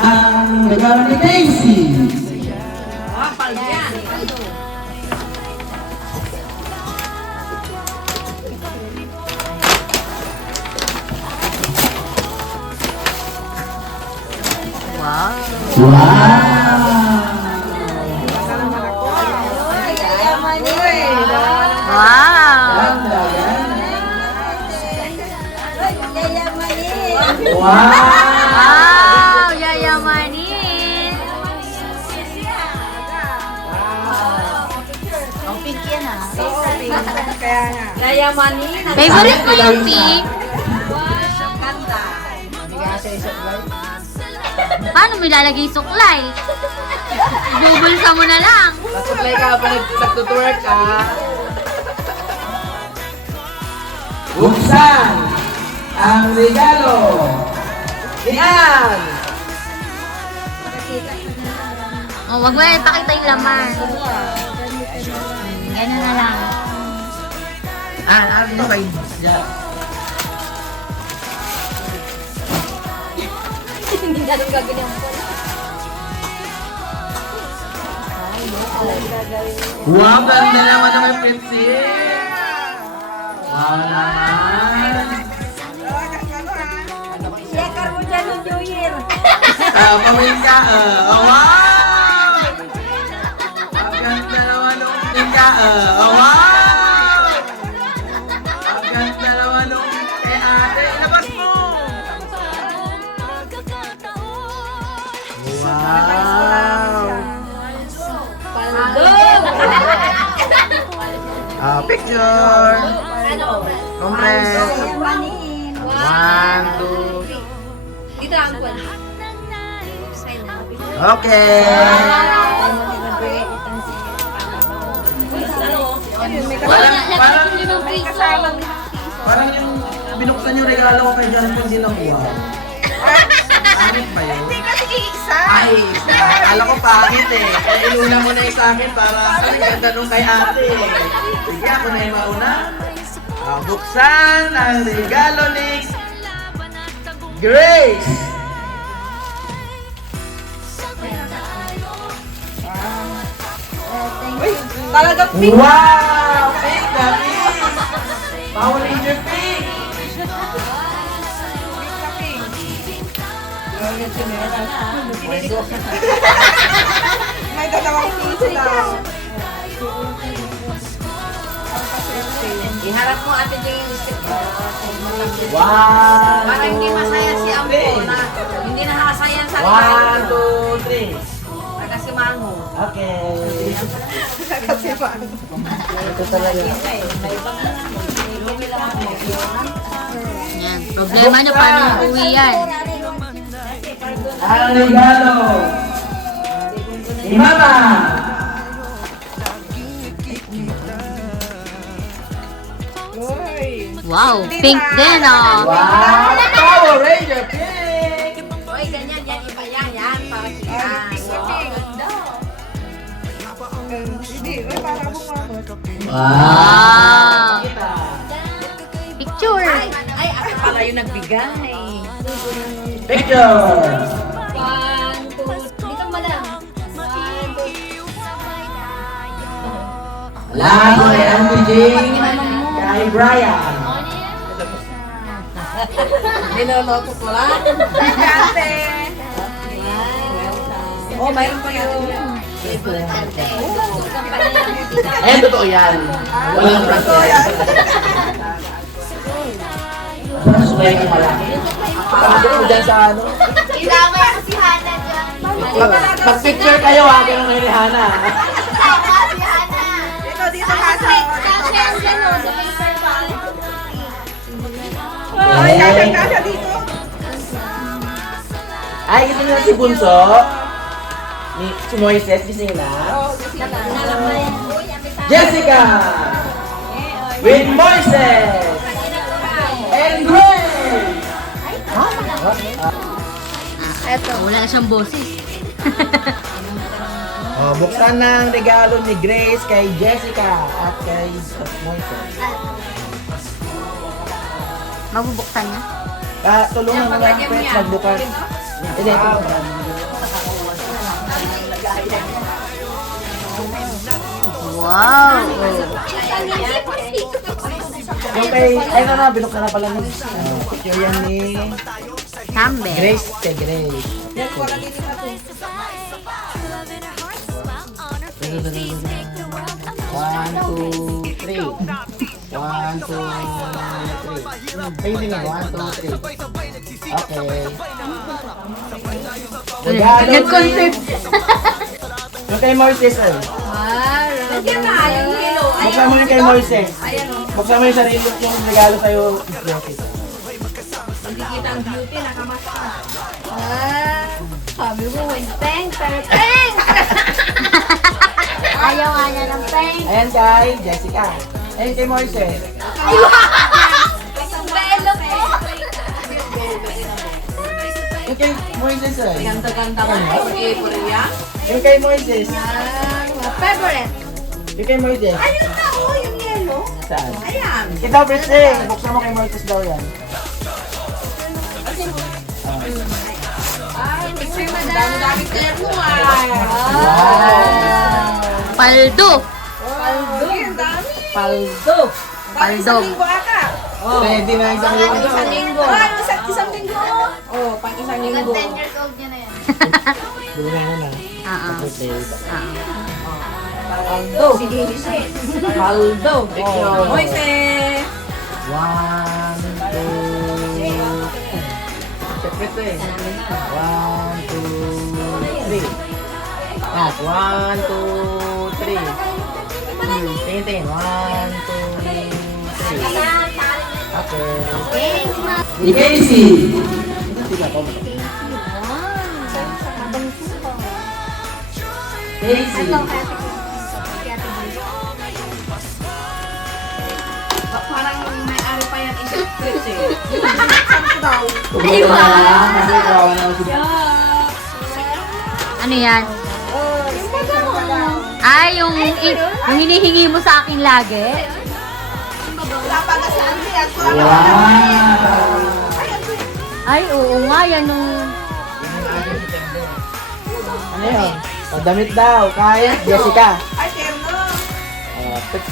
ang regalo ni Casey. Wow! Yayamanin! Ang pink yan ah. Yayamanin. Favorite mo yung pink? Paano mo ilalagay suklay? Bubulsa mo na lang. Nasuklay ka pa nagtutwork ka. Buksan ang regalo ni Ann. Oh, wag mo na ipakita yung laman. Ganun na lang. Ano kay Jack? Hindi na rin gaganyan po. Wow, ganda naman naman, Pepsi. Wow naman. Yakar mo dyan ng New Year. Pamilya ka. Wow! Ang ganda naman nung ka. Wow! Ang ganda naman nung kay ate. Labas mo! Wow! Picture! Compress! 1, 2, Dito ang kwan. okay! Parang yung binuksan yung regalo ko kay Jonathan din nakuha. Pangit ba yun? Hindi kasi isa. Ay, akala ko pangit eh. Kaya inuna mo na yung sa akin para ang ganda nung kay ate. Sige, ako na yung mauna. Buksan ang regalo ni Grace. Talagang Wow! Pink na pink! Power Ranger pink! may dalawang piso daw. Iharap mo ate yung isip mo. One, Para hindi masaya si Ambo na hindi nakasaya sa 1, 2, 3. Taga si Mango. Okay. Kasi ba? Ito talaga. Yan. Problema nyo paano uwi yan. Ang regalo ni Mama. Wow, pink din oh. Wow! Power Ranger pink! Oy, ganyan yan. Iba yan. Para kita. Hindi, para bumabot. Wow. Picture. Ay, ako pala yung nagbigay. Picture! 1, 2, dito mo lang. 1, 2. Lahat kay Auntie Jane, kay Brian. Niloloto ko lang. Oh, mayroon pa yung... Ayan, totoo yan. Walang practice. Sumayin ko pala. Pagkakit mo dyan sa ano. Ilama ko si Hana dyan. Mag-picture kayo ha, ganun ngayon ni Hana. Ilama si Hana. Dito kasi. Kasi ang gano'n, sa paper bag. Ay, kasya dito. Ay, gusto nila si Bunso. Si Moises, gusto nila. Jessica! With Moises! And Grace! Eto. Wala na siyang boses. Oh, buksan ng regalo ni Grace kay Jessica at kay Moises. Mabubuksan niya? Tulungan mo lang, Pets, magbukas. Hindi, tulungan. Wow! Yung kay, ay na, binuksan na pala ni picture yan ni Campbell. Grace, kay Grace. One, two, three. 1, 2, 3. Pwede nga, 1, 2, 3. Okay. Regalo Nag-confirm. yung kay Moises, ay. Nandiyan na, yung yellow. Buksan mo yung kay Moises. Buksan mo yung sarili yung regalo sa'yo. Hindi kita ang beauty, nakamaska. Sabi mo, peng, pero peng! Ayaw nga niya ng peng. Ayan kay Jessica. Ayan kay Moises. Isang belo po. Yung kay Moises, ay. Ganda-ganda ka na yung April yan. Yung kay Moises. Favorite. Yung kay Moises. Ayun na, oh, yung yellow. Saan? Ayan. Ikaw, Britney. Buksan mo kay Moises daw yan. Dami-dami tayo mo ah. Paldo. Ang dami. Paldo. Paldo. ata. Pwede na isang Isang linggo. Isang linggo. Oh, pang isang linggo. 10 years old niya na yan. Dura mo na. Paldo. Sige, Paldo. Picture. Moises. 1, 2, Secret eh. 1, 2, 3. Yes, 1, 2, 3. Tingin. 1, 2, 3. Okay. Ni Casey. Casey. Parang may ano pa yan, isang Chris eh. Ano yan? Ay, yung hinihingi mo sa akin lagi? Ay, oo nga, yan nung... Ano yun? Damit daw. Kaya, Jessica. Ay, Terno.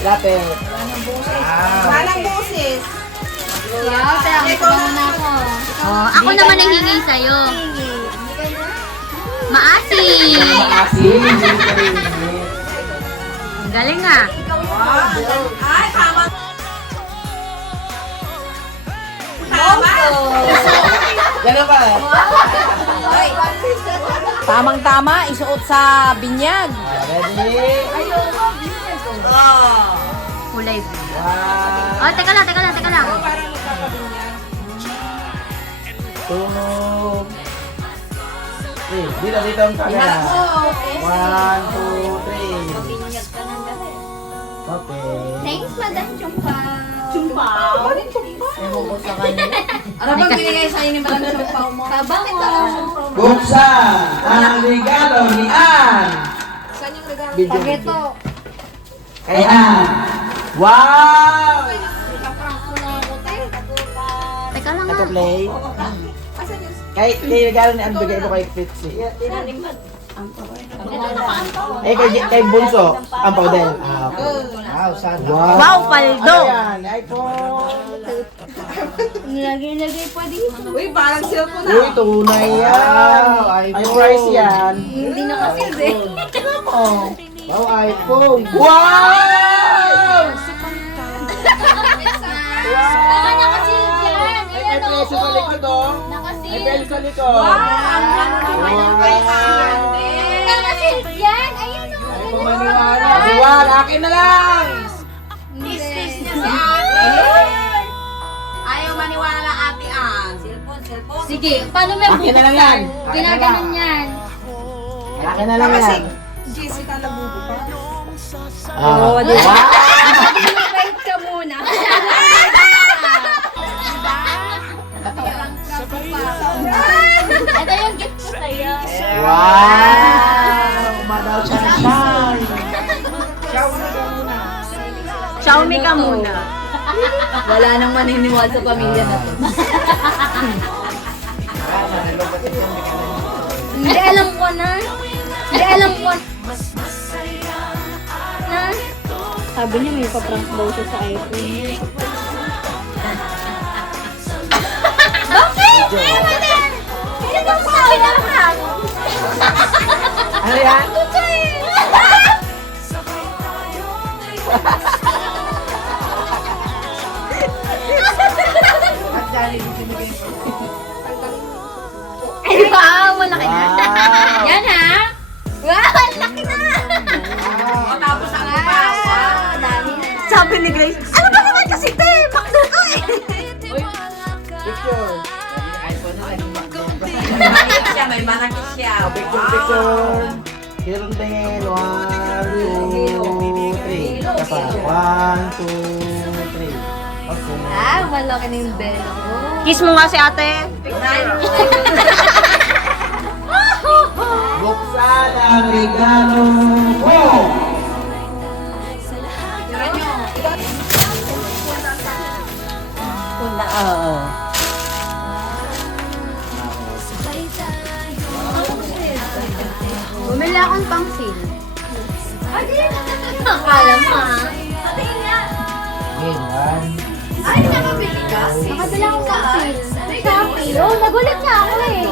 Lapit. Walang boses. Ito muna ako. Oh, ako naman ang hingi sa'yo. Maasim! Maasim. Ang galing ah. Ay, tama. Tama. Gano'n ba? Ay, tamang-tama, isuot sa binyag. Ready? Oh. Kulay blue. 1, Oh, teka lang. 2, 3. Dito ang camera. 1, 2, 3. Okay. Thanks, Madam Chumpa. Chumpa. Bakit chumpa? Ewan ko sa kanya. Ano bang binigay sa'yo ni Madam Chumpa mo? Kabango. Buksan ang regalo ni Ann. Saan yung regalo? Pageto. Kay Ann. Wow! Teka lang Ito ah. play. Kay regalo ni Ann, bigay ko kay Fitzy. Kay Bunso, ang powder. Okay. Wow, sana. Wow, paldo. Ayan, iPhone. Nilagay pa dito. Uy, parang cellphone Uy, tunay yan. Ay, price yan. Hindi na kasi eh. Oh. Wow, iPhone. Wow! Baka nakasilip yan. Ay, Ayan may preso sa likod, oh. May Nakasilip. preso sa likod. Ang ano naman ang kay Ate. Nakasilip yan. Ayun o. Ay, pumaniwala. Maniwala, akin na lang. Kiss niya si Ate. Ayaw maniwala Ate Ann. Cellphone. Sige, paano may Akin na lang yan. Ginaganon yan. Akin na lang yan. Jessica nabubuka. Oh, di ba? Wait ka muna. Ito yung gift ko sa'yo. Wow! Umadaw siya ng Xiaomi ka muna. Wala nang maniniwala sa pamilya na to. Hindi alam ko na. Hindi alam ko na. Sabi niya may paprank daw siya sa iPhone. Bakit? Ewan din! Hindi daw sa akin ang prank. Ano yan? Ay, wow! Malaki na. Wow. Yan ha? Wow! Laki na! O, tapos ang iba. Wow! Dami na. Sabi ni Grace, ano ba naman kasi te? Makdo ko eh! Picture. Malaki siya, may malaki siya. Picture. Hirong tingin. 1, 2, 3. Kapa. 1, 2, 3. Okay. Ah, malaki na yung belo ko. Kiss mo nga si ate. Buksan ang regalo mo! Bumili akong pangsil. Akala mo ha? Ganyan. Ay, nakabili ka? Nakabili akong pangsil. Shopee. Oh, nagulat na ako eh.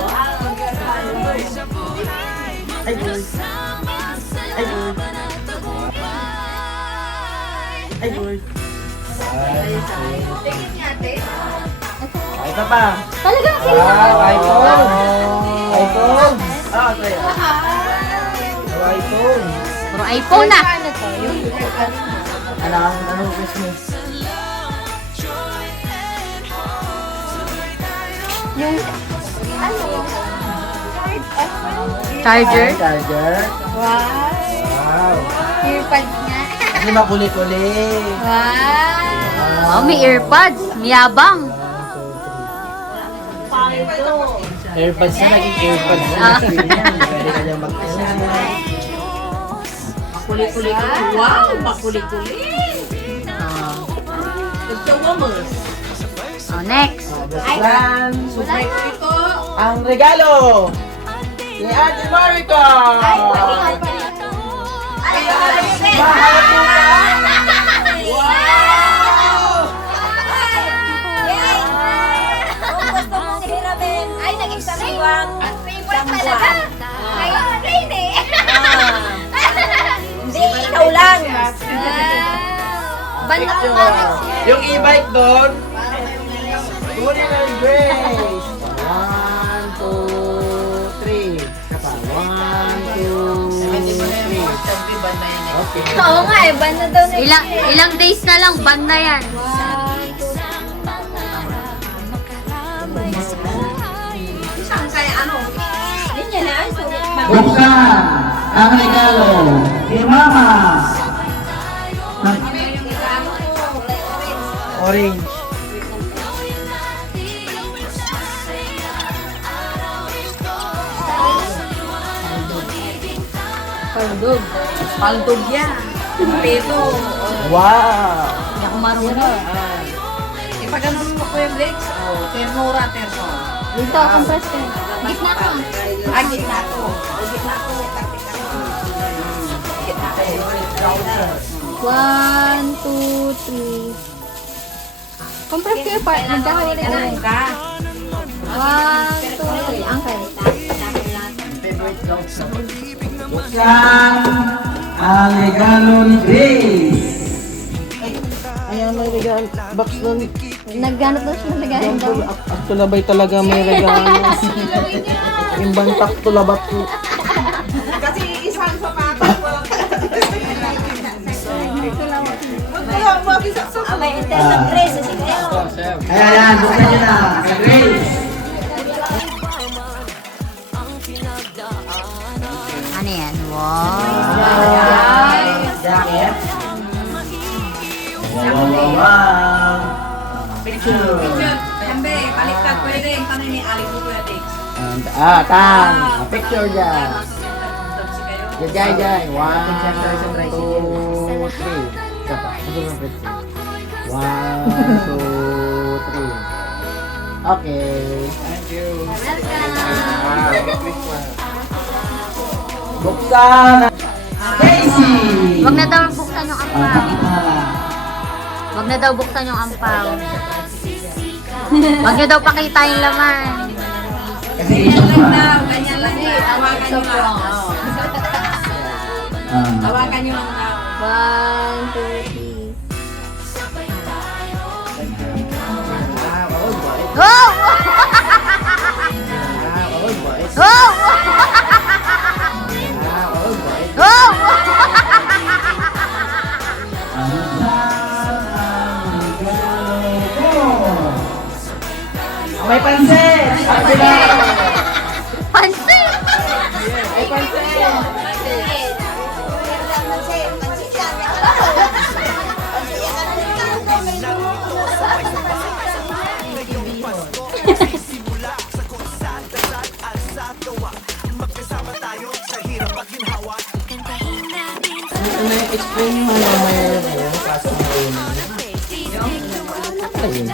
Ay, boy. Ay, boy. Ay, boy. Tingin niya, te. Ay, ito pa. Talagang Wow, kailangan. iPhone. iPhone. Ah, ito yan. iPhone. Puro iPhone na. Ano to? Yung Anong Christmas? yung ano? Charger. Charger. Wow. Wow. Earpods nga. Hindi makuli-kuli. Wow. Oh, may earpods. Miyabang. Airpods na, naging airpods na. Pwede ka niya Makuli-kuli ka. Wow, makuli-kuli. Nagtawamos. Oh, next. Buksan Subay ko ito. ang regalo ni Ate Marika! Mahal po ba? Ay, naging sariwang. Ang favorite talaga. Ay, rain eh. Hindi, ikaw lang. Banda ko Picture. Yung e-bike doon, kunin ng Grace. 1, 2, 3. Kapa. 1, 2, 3. Okay. Oo nga eh, banda daw na Ilang days na lang, ban na yan. Saan kaya ano? Ganyan na. Buksan ang regalo ni Mama. Orange. Paldog. Paldog yan. Pero, Wow. hindi ako marunong. Ipaganon mo ko yung legs. Oh, ternura, ternura. Dito, compress ka. Gitna ko. Ah, gitna ko. O, gitna ko. Gitna ko. 1, 2, 3. Compress kayo pa. Magkakaroon na. Ganun ka. 1, 2, 3. Uncle. Buksan ang regalo ni Grace. Ayan, may regalo. Box nun. Nagganap daw siya. Nagganap daw. At tulabay talaga may regalo. Yung bantak tulabat. Kasi isang sapatos ko. Wag isang sapatos. May internal grace. Kasi kayo. Ayan, buksan nyo na. Sa Grace. Ano yan? Wow. Jacket. Wow. Picture. Siyempre, baliktad pwede. Paano ni Ali mo pwede? And, tang. Picture dyan. Jai, jai. 1, 2, 3. Isa pa. Ano ba ang 1, 2, 3. Okay. Thank you. Buksan! Casey! Wag na daw buksan yung ampaw. Wag na daw buksan yung ampaw. Wag niyo daw pakita yung laman. Kasi Ganyan lang eh. Tawagan nyo lang. Tawagan nyo lang. 1, 2, 3. Go! Go! Go! may pansit! Pansin! May pansit! Na-explain mo na may kaso ngayon. Ayun.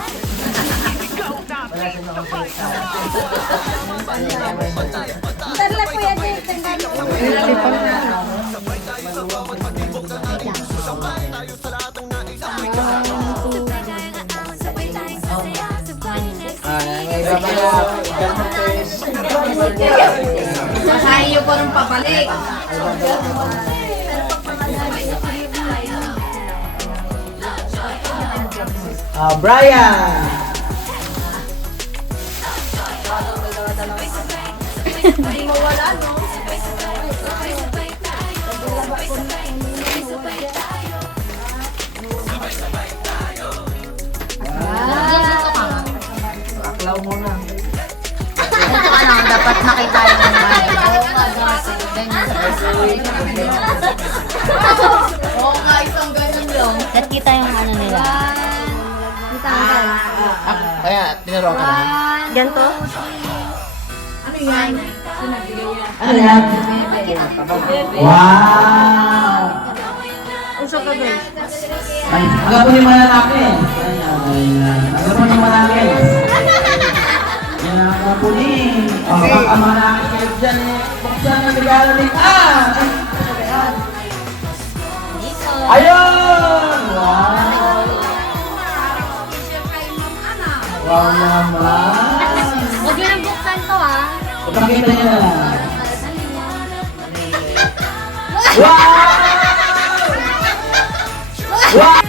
Tarla ko yan eh. Tanggalin ko. Sasahin nyo po ng papalik. Brian! Dito ka nga. Aklaw mo na. Dito ka lang. Dapat makita yung laman. Oo nga, isang ganun lang. At kita yung ano nila. Kaya, tinuro ka na. Ganto? Ano yan? Ano yan? Wow! Usok ka guys. Ay, aga po ni Mananakin. Aga po ni Mananakin. Yan ang aga po ni. O, baka Mananakin kayo dyan eh. Buksan ang regalo ni... Ayun! Wow! Wow naman! Huwag nyo nang buksan to ah. Ipakita niyo na lang. Wow! Wow!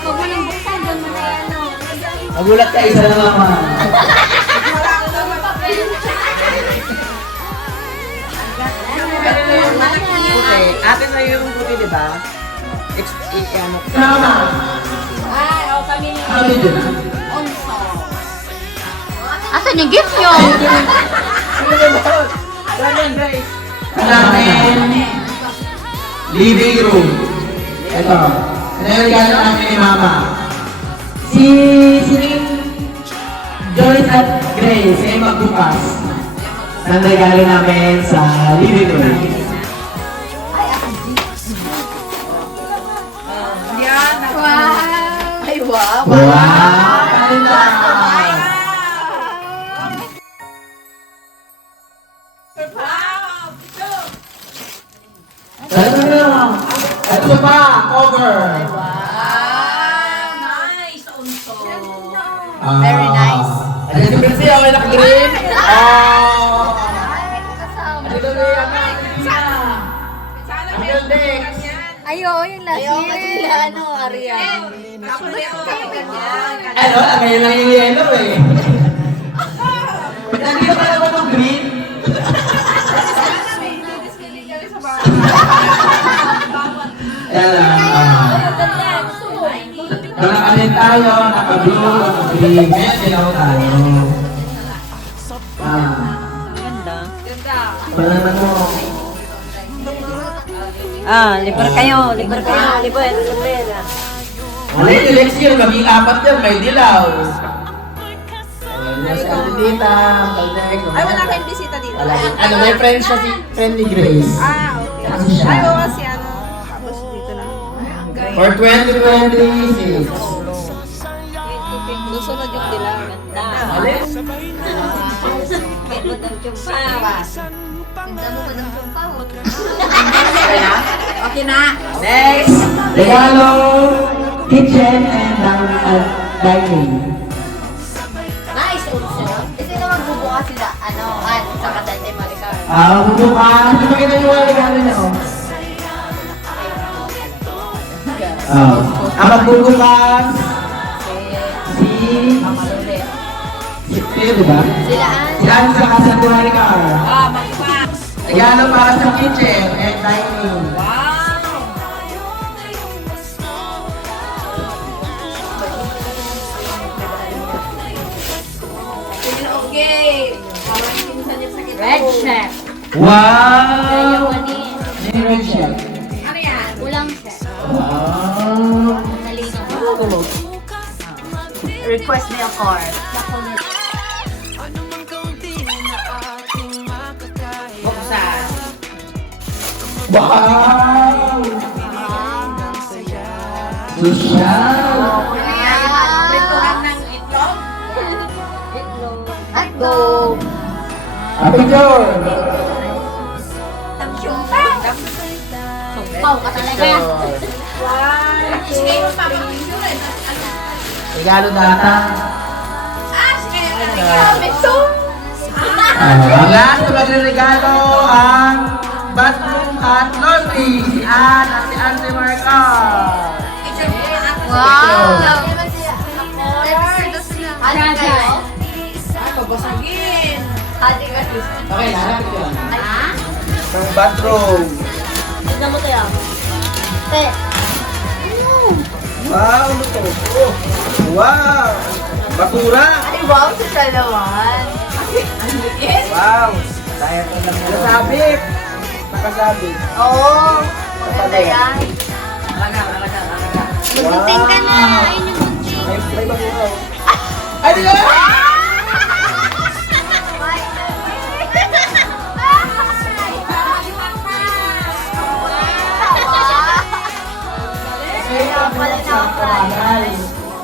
Huwag mo nang buksan. Doon mo na yan. Magulat ka, isa lang naman. Puti. Atin na yung puti, di ba? Ano? Tama! Ay, o kami ni Ano yun? Onso. Asan yung gift nyo? Ganyan, guys. Namin living room. Ito. Pinagano namin ni Mama. Si Joyce at Grace ay magbukas ng regalo namin sa living room. Yan. Wow! Ay, wow. Wow! Ganda! Ito pa, over. Nice, Onso. Very nice. As you can see, okay naka-green. Ito na yung ang galing. Ayo, yung last year. Ano, Arian? Tapos meron kami ganyan. Ano? Ngayon lang yung yellow eh. Nandito pa naman yung green. Naka-anin tayo, naka-blue, naka-green. Ngayon, dilaw tayo. Banana mo. Libre kayo, libre. Ano yung eleksyon? Kaming apat yan, may dilaw. Ayan, si Ate Tita, Kalnek. Ay, wala kayong bisita dito. Ano, may friend siya si Friendly Grace. Okay. Kasi siya. Ay, oo, si ano. Tapos dito lang. For 2026. Susunod yung dilaw. Alin? Ganda mo ba ng chumpawot? Okay na. Next! Regalo, kitchen and dining. Nice also. Kasi naman bubukas sila, sa Kadante Maricar. Bukas. Ito kita yung mga regalo niya, oh. Ang magbubukas. Si Teo, diba? Sila Sila sa Casa de Maricar. Magpa. Regalo para sa kitchen and dining. Okay. Red Chef. Wow! Yayawanin. Yung red chef. Ano yan? Ulang chef. Wow! Nalino. Request na yung card. Buksan. Wow! Social! Prituhan ng itlog. At go. Happy George! Chumpaw ka talaga. Sige, papakisurin. Regalo data. Sige. Ang last na magre-regalo ang bathroom at laundry. Si Ann at si Ante Marcar. Wow. Ate kayo? Pabasagin. Ate kayo? Okay, hanapin ko lang. Ng bathroom. Tignan mo tayo. Te. Wow, ano to? Oh, wow! Basura! Ay, wow, sa salawan. Wow! Dahil ko lang nakasabit! Nakasabit. Oo. Maganda yan. Magdating ka na. Ayun yung bunching. May basura. Ay, di ka!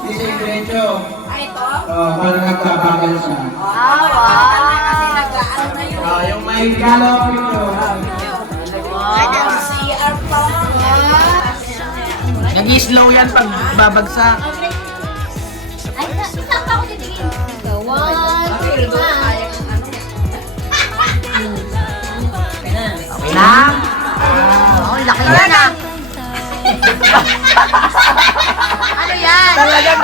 Di siya yung diretso. Parang nagpapagal siya. Yung may regalo ito. Nag-slow yan pag babagsak. Ay, saan pa ako titingin? One, two, Okay lang? Oh, laki yan ah. Ano yan? Talagang